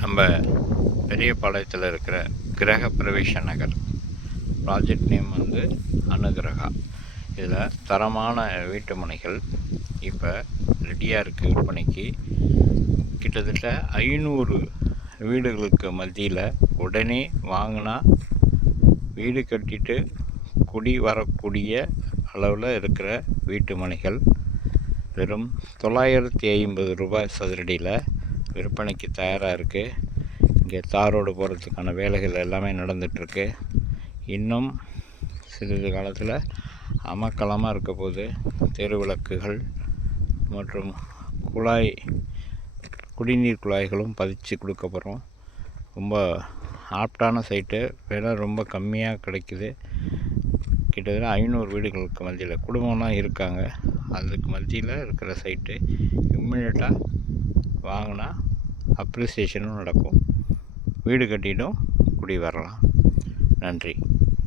நம்ம பெரியபாளையத்தில் இருக்கிற கிரக பிரவேச நகர் ப்ராஜெக்ட் நேம் வந்து அனுகிரகா. இதில் தரமான வீட்டு மனைகள் இப்போ ரெடியாக இருக்குது விற்பனைக்கு. கிட்டத்தட்ட 500 வீடுகளுக்கு மத்தியில் உடனே வாங்கினா வீடு கட்டிட்டு குடி வரக்கூடிய அளவில் இருக்கிற வீட்டு மனைகள் வெறும் 950 ரூபாய் சதுரடியில் விற்பனைக்கு தயாராக இருக்குது. இங்கே தாரோடு போகிறதுக்கான வேலைகள் எல்லாமே நடந்துகிட்ருக்கு. இன்னும் சிறிது காலத்தில் அமக்கலமாக இருக்க போது தெருவிளக்குகள் மற்றும் குடிநீர் குழாய்களும் பதிச்சு கொடுக்க போகிறோம். ரொம்ப ஆப்டான சைட்டு, விலை ரொம்ப கம்மியாக கிடைக்குது. கிட்டத்தட்ட 500 வீடுகளுக்கு மத்தியில் குடும்பம்லாம் இருக்காங்க. அதுக்கு மத்தியில் இருக்கிற சைட்டு இம்மிடியட்டாக வாங்கினா அப்ரிசியேஷனும் நடக்கும். வீடு கட்டிட்டும் குடி வரலாம். நன்றி.